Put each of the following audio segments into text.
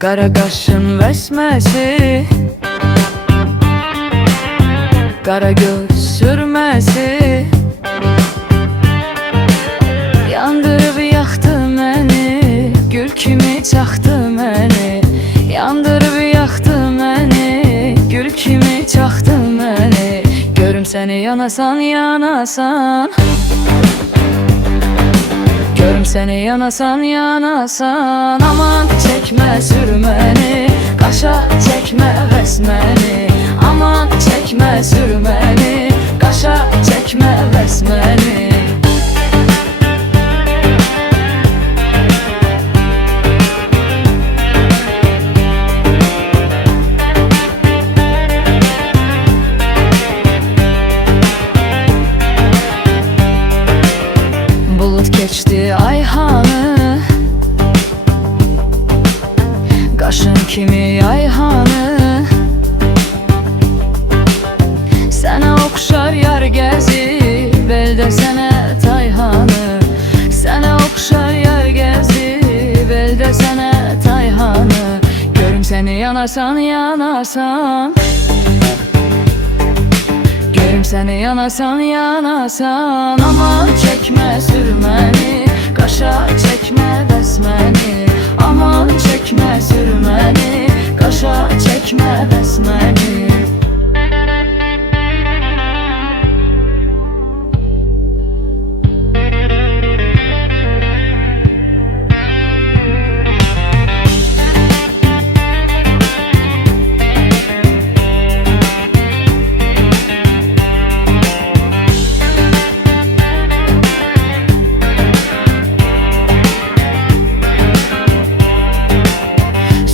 Qara qaşın vəsməsi, qara göz sürməsi yandırıb yaxdı məni, gül kimi çaxdı məni. Yandırıb yaxdı məni, gül kimi çaxdı məni. Görüm səni yanasan, yanasan. Görüm səni yanasan, yanasan. Aman çəkmə sürməni, qaşa çəkmə vəsməni. Aman çəkmə sürməni, qaşa çəkmə vəsməni. Bulut keçdi ayhanı, qaşın kimi yayhanı. Sənə oxşar yar gəzir, beldə sənə tayhanı. Sənə oxşar yar gəzir, beldə sənə tayhanı. Görüm səni yanasan, yanasan. Görüm səni yanasan, yanasan. Aman çəkmə sürməni, qaşa çəkmə vəsməni. Aman çəkmə sürməni, qaşa çəkmə vəsməni.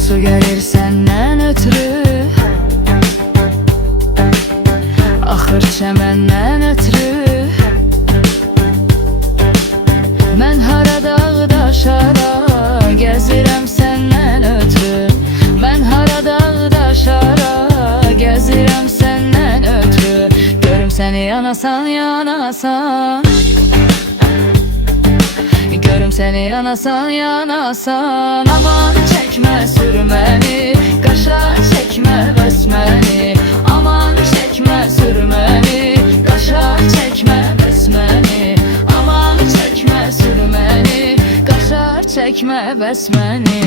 Su gəlir səndən ötürü, axır çəməndən ötürü. Mən hara dağda şara, gəzirəm səndən ötürü. Mən hara dağda şara, gəzirəm səndən ötürü. Görüm səni yanasan, yanasan. Görüm səni yanasan, yanasan. Aman çəkmə sürməni, qaşa çəkmə vəsməni. Aman çəkmə sürməni, qaşa çəkmə vəsməni. Aman çəkmə sürməni, qaşa çəkmə vəsməni.